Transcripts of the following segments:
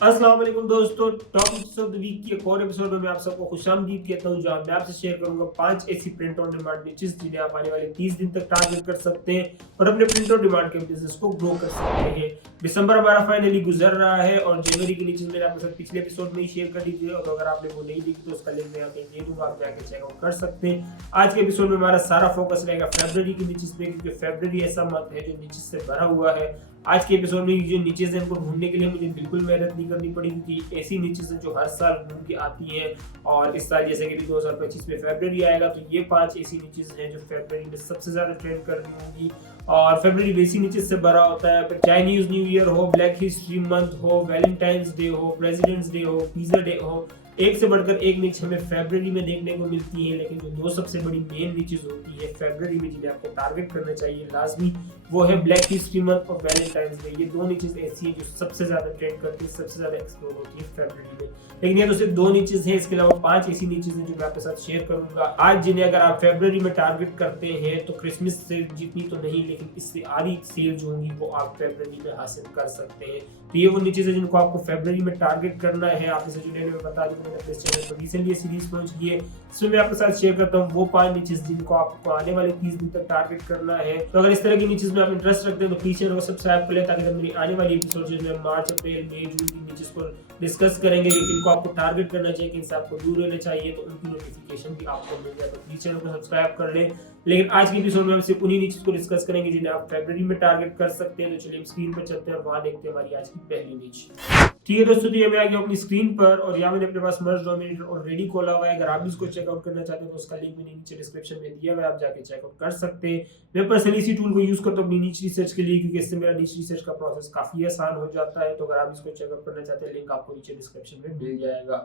अस्सलाम वालेकुम दोस्तों, top tips of the week की एक और एपिसोड में मैं आप सबको खुशामदीद कहता हूं, जहां मैं आपसे शेयर करूंगा 5 ऐसी प्रिंट ऑन डिमांड निचेस जिन्हें आप आने वाले 30 दिन तक टारगेट कर सकते हैं और अपने प्रिंट ऑन डिमांड के बिजनेस को ग्रो कर सकते हैं। दिसंबर हमारा फाइनली गुजर रहा है और जनवरी की निचेस मैंने आपके साथ पिछले एपिसोड में ही शेयर कर दी थी, और अगर आपने वो नहीं देखी तो उसका लिंक मैं यहाँ पे दे दूंगा, आप जाके चेकआउट कर सकते हैं। आज के एपिसोड में हमारा सारा फोकस रहेगा फरवरी की निचेस पे, क्योंकि फरवरी ऐसा मंथ है जो निचेस से भरा हुआ है। आज के एपिसोड में जो नीचेस हैं उनको ढूंढने के लिए मुझे बिल्कुल मेहनत नहीं करनी पड़ी, क्योंकि ऐसी नीचेस हैं जो हर साल घूम के आती हैं। और इस साल जैसे कि 2025 में फरवरी आएगा, तो ये 5 ऐसी नीचेस हैं जो फरवरी में सबसे ज्यादा ट्रेंड कर रही होंगी। और फरवरी वैसी नीचेस से भरा होता है, फिर चाइनीज न्यू ईयर हो, ब्लैक हिस्ट्री मंथ हो, वैलेंटाइंस डे हो, प्रेसिडेंट्स डे हो, पिज्जा डे हो, एक से बढ़कर एक नीच हमें फरवरी में देखने को मिलती है। लेकिन जो दो सबसे बड़ी मेन नीचेस होती है फरवरी में, जिन्हें आपको टारगेट करना चाहिए लाजमी, वो है ब्लैक हिस्ट्री मंथ और वैलेंटाइंस डे। ये दो नीचेस ऐसी हैं जो सबसे ज्यादा ट्रेंड करती है, सबसे ज्यादा एक्सप्लोर होती है फरवरी में। लेकिन ये तो सिर्फ दो नीचेस हैं, इसके अलावा 5 ऐसी नीचेस हैं जो मैं आपके साथ शेयर करूंगा आज, जिन्हें अगर आप फरवरी में टारगेट करते हैं तो क्रिसमस से जितनी तो नहीं, लेकिन इससे आधी सेल जो होंगी वो आप फरवरी में हासिल कर सकते हैं। तो ये वो नीचेस है जिनको आपको फरवरी में टारगेट करना है। आप इसे जुड़े में बता दूं, मैंने अपने चैनल पर रिसेंटली सीरीज लॉन्च की है, इसमें मैं आपके साथ शेयर करता हूँ वो 5 नीचेस जिनको आपको आने वाले 30 दिन तक टारगेट करना है। तो अगर इस तरह की नीचेस में आप इंटरेस्ट रखते हैं तो प्लीज चैनल को सब्सक्राइब कर लें, ताकि जब मेरी आने वाली एपिसोड जिसमें मार्च, अप्रैल, मई, जून की नीचेस को डिस्कस करेंगे कि जिनको आपको टारगेट करना चाहिए, किनसे आपको दूर रहना चाहिए, तो उनकी नोटिफिकेशन भी आपको मिल जाए। तो प्लीज चैनल को सब्सक्राइब कर लें। लेकिन आज की एपिसोड में हम सिर्फ उन्हीं नीचेस को डिस्कस करेंगे जिन्हें आप फरवरी में टारगेट कर सकते हैं। तो चलिए हम स्क्रीन पर चलते हैं और वहां देखते हैं हमारी आज की पहली नीच। ठीक है दोस्तों, तो ये मैं आ गया अपनी स्क्रीन पर और यहाँ मैंने अपने पास मर्ज डोमिनेटर ऑलरेडी खोला हुआ है। अगर आप भी इसको चेकआउट करना चाहते हैं तो उसका लिंक मैंने नीचे डिस्क्रिप्शन में दिया हुआ है, आप जाके चेकआउट कर सकते हैं। मैं पर्सनली इसी टूल को यूज करता हूँ अपनी नीच रिसर्च के लिए, क्योंकि इससे मेरा नीच रिसर्च का प्रोसेस काफी आसान हो जाता है। तो अगर आप इसको चेकआउट करना चाहते हैं, लिंक आपको नीचे डिस्क्रिप्शन में मिल जाएगा।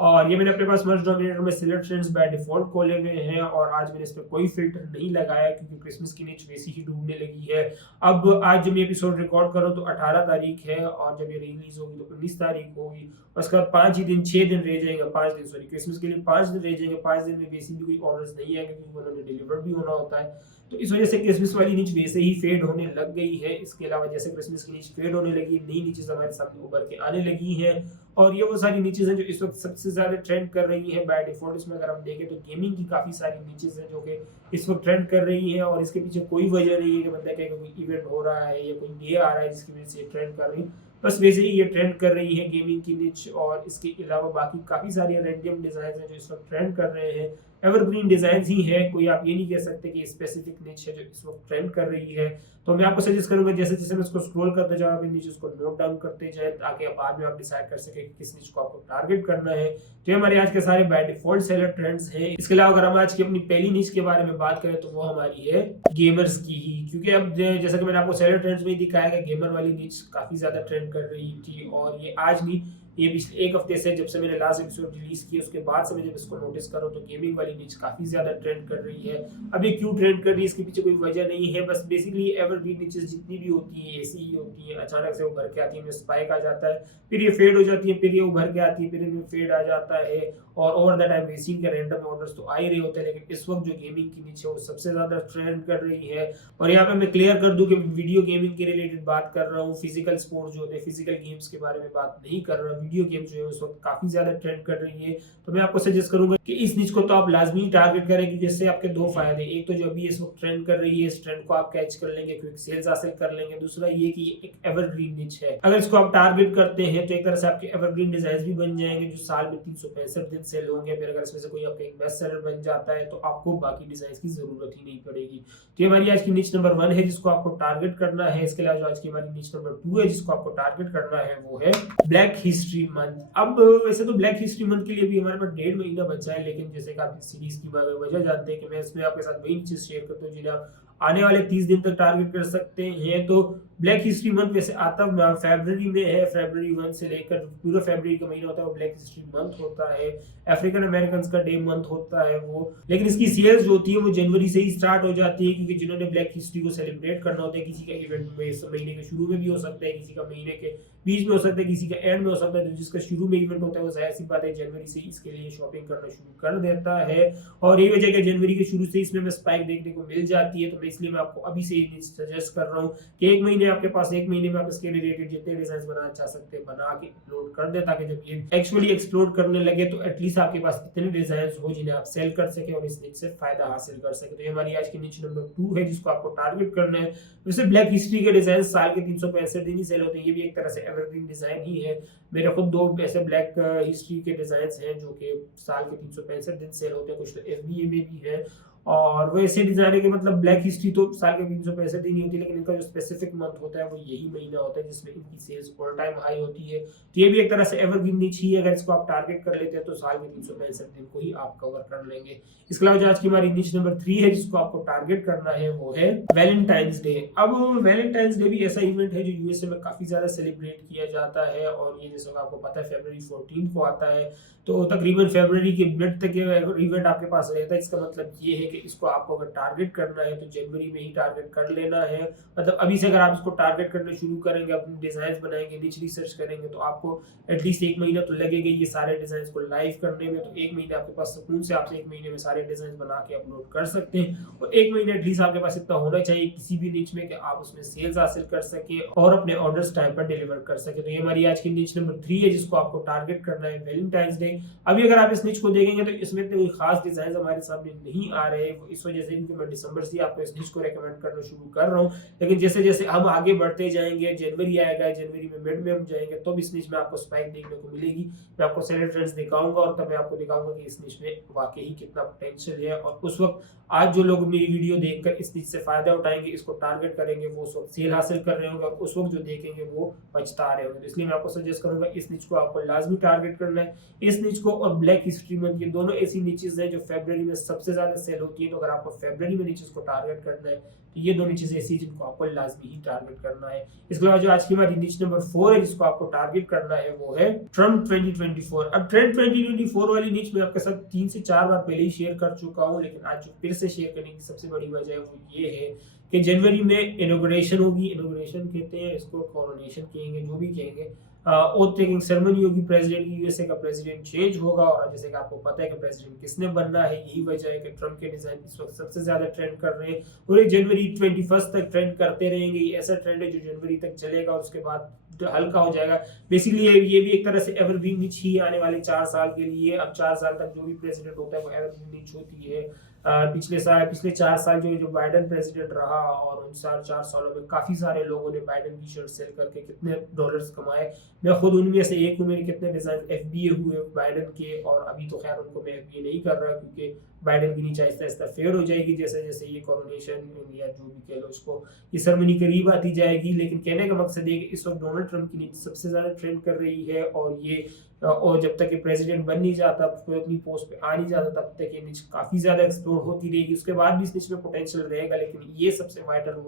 और ये मैंने अपने पास मर्ज डोमिनेटर में सिलेक्ट ट्रेंड्स बाय डिफॉल्ट खोले हुए हैं, और आज मैंने इस पर कोई फिल्टर नहीं लगाया, क्योंकि क्रिसमस की नीच वैसी ही डूबने लगी है। अब आज जब मैं एपिसोड रिकॉर्ड कर रहा हूँ तो 18 तारीख है, और जब ये रिलीज होगी तो 19 तारीख होगी। उसके बाद 5 ही दिन, 6 दिन रह जाएंगे, 5 दिन सॉरी, क्रिसमस के लिए 5 दिन रह जाएंगे। 5 दिन में वैसे भी कोई ऑर्डर्स नहीं आएंगे, क्योंकि उन्होंने डिलीवर भी होना होता है। तो इस वजह से क्रिसमस वाली नीच वैसे ही फेड होने लग गई है। इसके अलावा जैसे क्रिसमस की नीच फेड होने लगी, नई नीचेस हमारे सामने उभर के आने लगी हैं। और ये वो सारी नीचेस हैं जो इस वक्त सबसे ज्यादा ट्रेंड कर रही हैं बाय डिफॉल्ट। इसमें अगर हम देखें तो गेमिंग की काफी सारी नीचेस हैं जो कि इस वक्त ट्रेंड कर रही है, और इसके पीछे कोई वजह नहीं है कि बंदा कहेगा कोई इवेंट हो रहा है या कोई डे आ रहा है जिसकी वजह से ट्रेंड कर रही है। बस वैसे ही ये ट्रेंड कर रही है गेमिंग की निच। और इसके अलावा बाकी काफ़ी सारी रैंडम डिज़ाइन हैं जो इस वक्त ट्रेंड कर रहे हैं। एवरग्रीन डिज़ाइन ही है, कोई आप ये नहीं कह सकते कि स्पेसिफिक निच है जो इस वक्त ट्रेंड कर रही है। तो मैं आपको सजेस्ट करूंगा जैसे जैसे मैं इसको स्क्रॉल करते जाऊँ, आप इन नीचे उसको नोट डाउन करते जाए, ताकि बाद में आप डिसाइड कर सके कि किस निच को आपको टारगेट करना है। तो ये हमारे आज के सारे बाय डिफॉल्ट सेलर ट्रेंड्स हैं। इसके अलावा अगर हम आज की अपनी पहली निच के बारे में बात करें तो वो हमारी है गेमर्स की ही, क्योंकि अब जैसा कि मैंने आपको सेलर ट्रेंड्स में दिखाया कि गेमर वाली निच काफी ज्यादा ट्रेंड कर रही थी, और ये आज भी, ये पिछले एक हफ्ते से जब से मैंने लास्ट एपिसोड रिलीज किया उसके बाद से मैं जब इसको नोटिस कर रहा हूँ तो गेमिंग वाली निच काफी ज्यादा ट्रेंड कर रही है। अब ये क्यों ट्रेंड कर रही है, इसके पीछे कोई वजह नहीं है, बस बेसिकली एवरग्रीन निचेस जितनी भी होती है ऐसी ही होती है। अचानक से उभर के आती है, स्पाइक आ जाता है, फिर ये फेड हो जाती है, फिर ये उभर के आती है, फिर इनमें फेड आ जाता है, और ओवर द टाइम वेसिंग के रैंडम ऑर्डर्स तो आ ही रहे होते हैं। लेकिन इस वक्त जो गेमिंग की निच है वो सबसे ज्यादा ट्रेंड कर रही है। और यहाँ पे मैं क्लियर कर दूं कि वीडियो गेमिंग के रिलेटेड बात कर रहा हूँ, फिजिकल स्पोर्ट्स जो होते हैं, फिजिकल गेम्स के बारे में बात नहीं कर रहा। वीडियो गेम जो है उस वक्त काफी ज्यादा ट्रेंड कर रही है। तो मैं आपको सजेस्ट करूंगा कि इस निच को तो आप लाजमी टारगेट करें, क्योंकि इससे आपके दो फायदे, एक तो जो अभी इस वक्त ट्रेंड कर रही है इस ट्रेंड को आप कैच कर लेंगे, क्विक सेल्स हासिल कर लेंगे। दूसरा ये कि ये एक एवरग्रीन निच है, अगर इसको आप टारगेट करते हैं तो एक तरह से आपके एवरग्रीन डिजाइन भी बन जाएंगे जो साल में 365 दिन सेल होंगे। फिर अगर इसमें से कोई आपका एक बेस्ट सेलर बन जाता है तो आपको बाकी डिजाइन की जरूरत ही नहीं पड़ेगी। तो ये हमारी आज की निच नंबर 1 है जिसको आपको टारगेट करना है। इसके अलावा जो आज की हमारी निच नंबर 2 है जिसको आपको टारगेट करना है वो है ब्लैक हिस्ट्री मंथ। अब वैसे तो ब्लैक हिस्ट्री मंथ के लिए भी हमारे पास 1.5 महीना बचा है, लेकिन जैसे कि आप इस सीरीज की वजह जानते हैं कि मैं इसमें आपके साथ वही चीज शेयर करता हूँ जिन्हें आप आने वाले 30 दिन तक टारगेट कर सकते हैं। तो ब्लैक हिस्ट्री मंथ वैसे आता फरवरी में है, फरवरी 1 से लेकर पूरा फरवरी का महीना होता है वो ब्लैक हिस्ट्री मंथ होता है। अफ्रीकन अमेरिकन का डे मंथ होता है वो, लेकिन इसकी सेल्स जो होती है वो जनवरी से ही स्टार्ट हो जाती है, क्योंकि जिन्होंने ब्लैक हिस्ट्री को सेलिब्रेट करना होता है, किसी का इवेंट में इस महीने के शुरू में भी हो सकता है, किसी का महीने के बीच में हो सकता है, किसी का एंड में हो सकता है। तो जिसका शुरू में इवेंट होता है वो जाहिर सी बात है जनवरी से इसके लिए शॉपिंग करना शुरू कर देता है। और यही वजह है कि जनवरी के शुरू से इसमें स्पाइक देखने को मिल जाती है। तो मैं इसलिए मैं आपको अभी से सजेस्ट कर रहा हूँ कि 1 महीने महीने आपके पास, 1 महीने में आप इसके रिलेटेड जितने डिजाइन बनाना चाह सकते हैं बना के अपलोड कर दे, ताकि जब ये एक्चुअली एक्सप्लोड करने लगे तो एटलीस्ट आपके पास इतने डिजाइन हो जिन्हें आप सेल कर सके और इस निच से फायदा हासिल कर सके। तो ये हमारी आज की निच नंबर 2 है जिसको आपको टारगेट करना है। वैसे ब्लैक हिस्ट्री के डिजाइन साल के 365 दिन ही सेल होते हैं, ये भी एक तरह से एवरग्रीन डिजाइन ही है। मेरे खुद 2 ऐसे ब्लैक हिस्ट्री के डिजाइन हैं जो कि साल के 365 दिन सेल होते हैं, कुछ तो FBA में भी है। और वो ऐसे डिजाइन है कि मतलब ब्लैक हिस्ट्री तो साल के 365 दिन ही होती है, लेकिन इनका जो स्पेसिफिक मंथ होता है वो यही महीना होता है जिसमें इनकी सेल्स ऑल टाइम हाई होती है। तो ये भी एक तरह से एवरग्रीन निच ही है, अगर इसको आप टारगेट कर लेते हैं तो साल के 365 दिन को ही आप कवर कर लेंगे। इसके अलावा जो आज की हमारी निच नंबर 3 है जिसको आपको टारगेट करना है वो है वैलेंटाइंस डे। अब वैलेंटाइंस डे भी ऐसा इवेंट है जो यूएसए में काफी ज्यादा सेलिब्रेट किया जाता है, और ये जैसा आपको पता है फरवरी 14 को आता है, तो तकरीबन फरवरी के मिड तक इवेंट आपके पास रहता है। इसका मतलब ये है कि इसको आपको अगर टारगेट करना है तो जनवरी में ही टारगेट कर लेना है। मतलब अभी से अगर आप इसको टारगेट करना शुरू करेंगे, अपने डिजाइन बनाएंगे, निच रिसर्च करेंगे, तो आपको एटलीस्ट 1 महीना तो लगेगा ये सारे डिजाइन को लाइव करने में। तो 1 महीने आपके पास सुकून से आप 1 महीने में सारे डिजाइन बना के अपलोड कर सकते हैं, और 1 महीने एटलीस्ट आपके पास इतना होना चाहिए किसी भी निच में कि आप उसमें सेल्स हासिल कर सके और अपने ऑर्डर्स टाइम पर डिलीवर कर सके। तो ये हमारी आज की निच नंबर 3 है जिसको आपको टारगेट करना है वैलेंटाइंस डे। अभी अगर आप इस निच को देखेंगे तो इसमें कोई खास डिजाइन हमारे सामने नहीं आ रहे, इस वजह से मैं दिसंबर से आपको इस निच को रेकमेंड करना शुरू कर रहा हूँ। लेकिन जैसे जैसे हम आगे बढ़ते जाएंगे, जनवरी आएगा, जनवरी में मिड में हम जाएंगे, तो इस निच में आपको स्पाइक देखने को मिलेगी। मैं आपको सेलर ट्रेंड्स दिखाऊंगा और तब मैं आपको दिखाऊंगा कि इस निच में वाकई कितना पोटेंशियल है, और उस वक्त आज जो लोग मेरी वीडियो देखकर इस निच से फायदा उठाएंगे, इसको टारगेट करेंगे, वो उस वक्त सेल हासिल कर रहे होंगे, और उस वक्त जो देखेंगे वो पछता रहे होंगे। तो इसलिए मैं आपको सजेस्ट करूंगा इस निच को आपको लाजमी टारगेट करना है। इस निच को और ब्लैक हिस्ट्री मंथ, ये दोनों ऐसी निचेस हैं जो फरवरी में सबसे ज्यादा सेल होती है। तो अगर आपको फरवरी में निचेस को टारगेट करना है तो ये दोनों चीजें ऐसी जिनको आपको लाजमी ही टारगेट करना है। इसके अलावा जो आज की हमारी निच नंबर 4 है जिसको आपको टारगेट करना है वो है ट्रम्प 2024। अब ट्रेंड 2024 वाली निच में आपके साथ 3 से 4 बार पहले ही शेयर कर चुका हूँ, लेकिन आज जो फिर से शेयर करने की सबसे बड़ी वजह है वो ये है कि जनवरी में इनॉग्रेशन होगी। इनॉग्रेशन कहते हैं इसको, कोरोनेशन कहेंगे, जो भी कहेंगे, ओथ टेकिंग सेरेमनी होगी प्रेसिडेंट की। यूएसए का प्रेसिडेंट चेंज होगा, और जैसे कि आपको पता है कि प्रेसिडेंट किसने बनना है, यही वजह है कि ट्रम्प के डिजाइन इस वक्त सबसे ज्यादा ट्रेंड कर रहे हैं, और ये जनवरी 21 तक ट्रेंड करते रहेंगे। ये ऐसा ट्रेंड है जो जनवरी तक चलेगा, उसके बाद तो हल्का हो जाएगा। बेसिकली ये भी एक तरह से एवरग्रीन निच ही आने वाले 4 साल के लिए। अब 4 साल तक जो भी प्रेसिडेंट होता है वो एवरग्रीन निच होती है। पिछले 4 साल जो बाइडेन प्रेसिडेंट रहा, और उन 4 सालों में काफी सारे लोगों ने बाइडेन की शर्ट सेल करके कितने डॉलर्स कमाए। मैं खुद उनमें से एक हूँ, मेरे कितने डिजाइन FBA हुए बाइडेन के, और अभी तो खैर उनको मैं FBA नहीं कर रहा क्योंकि बाइडेन की नीचे आहिस्ता आहिस्ता फेड हो जाएगी जैसे जैसे ये कोरोनेशन या जो भी कह लो इसको, ये सेरेमनी करीब आती जाएगी। लेकिन कहने का मकसद है कि इस वक्त डोनाल्ड ट्रम्प की नीचे सबसे ज्यादा ट्रेंड कर रही है, और जब तक ये प्रेसिडेंट बन नहीं जाता, कोई अपनी पोस्ट पे आ नहीं जाता, तब तक ये निच काफी ज्यादा एक्सप्लोर होती रहेगी। उसके बाद भी इस निच में पोटेंशियल रहेगा, लेकिन ये सबसे वाइटल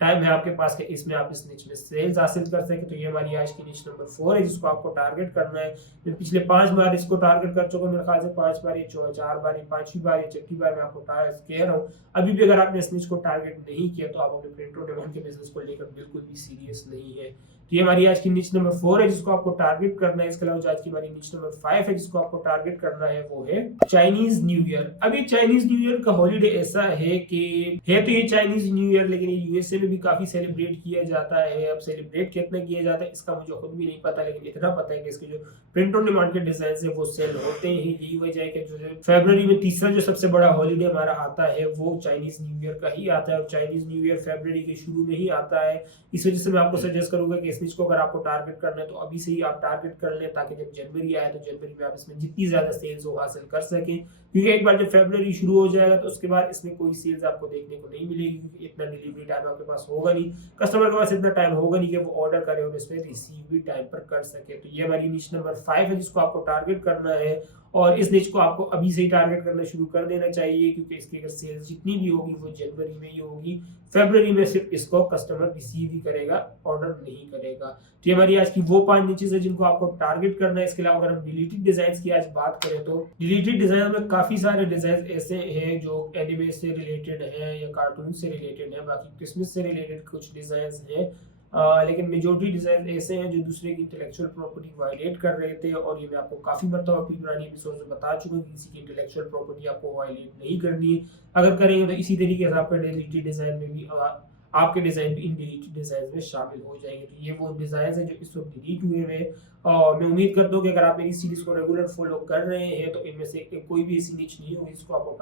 टाइम है आपके पास कि इसमें आप इस निच में सेल्स हासिल कर सके। तो ये हमारी आज की निच नंबर 4 है जिसको आपको टारगेट करना है। मैं पिछले 5 बार इसको टारगेट कर चुका हूँ, मेरे ख्याल से 5 बार, ये 4 बार, ये 5वीं बार, ये 6वीं बार मैं आपको कह रहा हूँ। अभी भी अगर आपने इस निच को टारगेट नहीं किया तो आप अपने प्रिंट ऑन डिमांड के बिजनेस को लेकर बिल्कुल भी सीरियस नहीं है। तो ये हमारी आज की निच नंबर 4 है जिसको आपको टारगेट करना है। इसके अलावा आज की हमारी निच नंबर 5 है जिसको आपको टारगेट करना है वो है चाइनीज न्यू ईयर। अभी चाइनीज न्यू ईयर का हॉलीडे ऐसा है कि है तो ये चाइनीज न्यू ईयर, लेकिन ये यूएसए में भी काफी सेलिब्रेट किया जाता है। अब सेलिब्रेट कितना किया जाता है इसका मुझे खुद भी नहीं पता, लेकिन इतना पता है कि इसके जो प्रिंट ऑन डिमांड के डिजाइन है वो सेल होते हैं। यही वजह है कि जो फरवरी में तीसरा जो सबसे बड़ा हॉलीडे हमारा आता है वो चाइनीज न्यू ईयर का ही आता है, और चाइनीज न्यू ईयर फरवरी के शुरू में ही आता है। इस वजह से मैं आपको सजेस्ट करूंगा कि इस निच को अगर आपको टारगेट करना है तो अभी से ही आप टारगेट कर लें, ताकि जब जनवरी आए तो जनवरी में आप इसमें जितनी ज्यादा सेल्स हो हासिल कर सकें। क्योंकि एक बार जब फरवरी शुरू हो जाएगा तो उसके बाद इसमें कोई सेल्स आपको देखने को नहीं मिलेगी, क्योंकि इतना डिलीवरी टाइम आपके पास होगा नहीं, कस्टमर के पास इतना टाइम होगा नहीं कि वो ऑर्डर करे और इसमें रिसीव भी टाइम पर कर सके। तो ये हमारी निच नंबर 5 है जिसको आपको टारगेट करना है, और इस निच को आपको अभी से ही टारगेट करना शुरू कर देना चाहिए, क्योंकि इसकी अगर सेल्स जितनी भी होगी वो जनवरी में ही होगी। फरवरी में सिर्फ इसको कस्टमर रिसीव ही करेगा, ऑर्डर नहीं करेगा। तो ये हमारी आज की वो 5 निचेस है जिनको आपको टारगेट करना है। इसके अलावा अगर हम डिलीटेड डिजाइन की आज बात करें तो डिलीटेड डिजाइन में काफी सारे डिजाइन ऐसे हैं जो एनिमे से रिलेटेड है या कार्टून से रिलेटेड है, बाकी क्रिसमस से रिलेटेड कुछ डिजाइन है, लेकिन मेजोरिटी डिजाइन ऐसे हैं जो दूसरे की इंटेलेक्चुअल प्रॉपर्टी वायलेट कर रहे थे। और ये मैं आपको काफी मरतबा अपनी पुरानी एपिसोड में बता चुका हूँ कि किसी की इंटेलेक्चुअल प्रॉपर्टी आपको वायलेट नहीं करनी है। अगर करेंगे तो इसी तरीके से आपका डिलीटेड डिजाइन में भी आपके डिज़ाइन भी इन डिलीटेड डिज़ाइन में शामिल हो जाएंगे। तो ये वो डिज़ाइन है जो इस वक्त डिलीट हुए हुए हैं। और मैं उम्मीद करता हूँ कि अगर आप मेरी सीरीज़ को रेगुलर फॉलो कर रहे हैं तो इनमें से कोई भी ऐसी निच नहीं होगी जिसको आप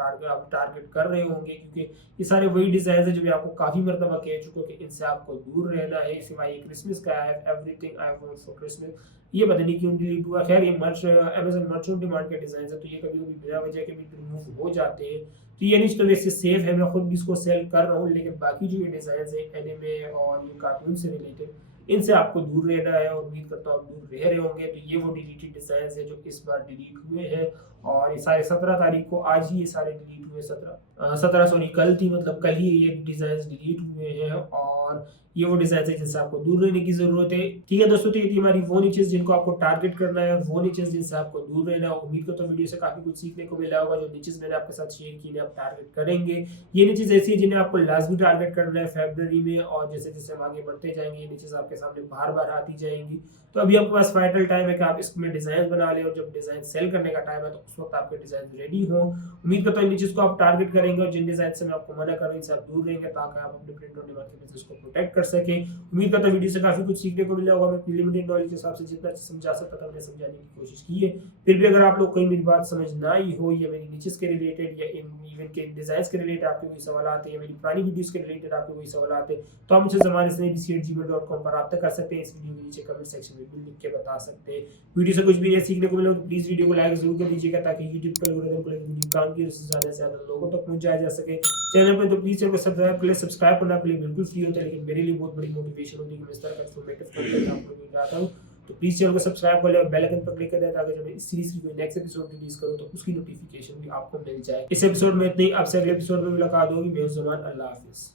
टारगेट कर रहे होंगे, क्योंकि ये सारे वही डिज़ाइन है जो मैं आपको काफ़ी मरतबा कह चुका हूँ कि इनसे आपको दूर रहना है। सिवाय क्रिसमस का है everything I want for Christmas, ये पता नहीं क्यों डिलीट हुआ। खैर ये मर्च अमेज़न मर्च ऑन डिमांड के डिज़ाइन है, तो ये कभी-कभी बिना वजह के भी रिमूव हो जाते हैं। तो ये निच तो वैसे सेफ है, मैं खुद भी इसको सेल कर रहा हूँ, लेकिन बाकी जो ये डिज़ाइन है एनिमे और ये कार्टून से रिलेटेड, इनसे आपको दूर रहना है और उम्मीद करता हूँ आप दूर रह रहे होंगे। तो ये वो डिलीटेड डिज़ाइन है जो इस बार डिलीट हुए हैं और ये सारे 17 तारीख को, आज ही ये सारे डिलीट हुए। 17 सॉरी कल थी, मतलब कल ही ये डिज़ाइन डिलीट हुए हैं और ये वो डिज़ाइन है जिनसे आपको दूर रहने की ज़रूरत है। ठीक है दोस्तों, तो ये थी हमारी वो निचेस जिनको आपको टारगेट करना है, वो निचेस जिनसे आपको दूर रहना है। उम्मीद करता हूँ वीडियो से काफ़ी कुछ सीखने को मिला होगा। जो निचेस मैंने आपके साथ शेयर किए आप टारगेट करेंगे। ये निचेस ऐसी है जिन्हें आपको लाजमी टारगेट करना है फरवरी में, और जैसे जैसे हम आगे बढ़ते जाएंगे ये निचेस आपके सामने बार बार आती जाएंगी। तो अभी आपके पास फाइनल टाइम है कि आप इसमें डिज़ाइन बना लें और जब डिज़ाइन सेल करने का टाइम है तो उस वक्त आपके डिज़ाइन रेडी हो। उम्मीद करता हूँ इन निचेस को आप टारगेट करेंगे और जिन डिज़ाइन से मैं आपको मना कर रहा हूँ इनसे आप दूर रहेंगे ताकि आप अपने प्रिंट ऑन डिमांड के बिजनेस को प्रोटेक्ट कर सकें। उम्मीद करता हूँ वीडियो से काफ़ी कुछ सीखने को मिला होगा। मैं अपनी लिमिटेड नॉलेज के हिसाब से जितना समझा सकता था मैंने समझाने की कोशिश की है। फिर भी अगर आप लोग कोई मेरी बात समझ ना आई हो या मेरी निचेस के रिलेटेड या इवन के डिज़ाइन के रिलेटेड आपके कोई सवाल आते हैं या मेरी पुरानी वीडियोज़ के रिलेटेड आपके कोई सवाल आते हैं तो आप मुझे ज़माने@gmail.com पर रब्ता कर सकते हैं। इस वीडियो के नीचे कमेंट सेक्शन में भी लिख के बता सकते हैं। वीडियो से कुछ भी नहीं सीखने को मिला तो प्लीज़ वीडियो को लाइक जरूर कर दीजिएगा ताकि यूट्यूब पर एल्गोरिथम को वीडियो काम की उससे ज़्यादा से ज़्यादा लोगों तक पहुंचाया जा सके। चैनल पर तो प्लीज़ चैनल को सब्सक्राइब कर ले। सब्सक्राइब करना आपके लिए बिल्कुल फ्री होता है, लेकिन मेरे लिए बहुत बड़ी मोटिवेशन होती है कि मैं इस तरह का इन्फॉर्मेटिव कंटेंट आप लोगों को लाता हूं। तो प्लीज़ चैनल को सब्सक्राइब कर ले और बेल आइकन पर क्लिक कर दें ताकि जब मैं इस सीरीज की कोई नेक्स्ट एपिसोड रिलीज करूं तो उसकी नोटिफिकेशन भी आपको मिल जाए। इस एपिसोड में इतना ही, आपसे अगले एपिसोड में मुलाकात होगी। मैं ज़ुमान, अल्लाह हाफिज़।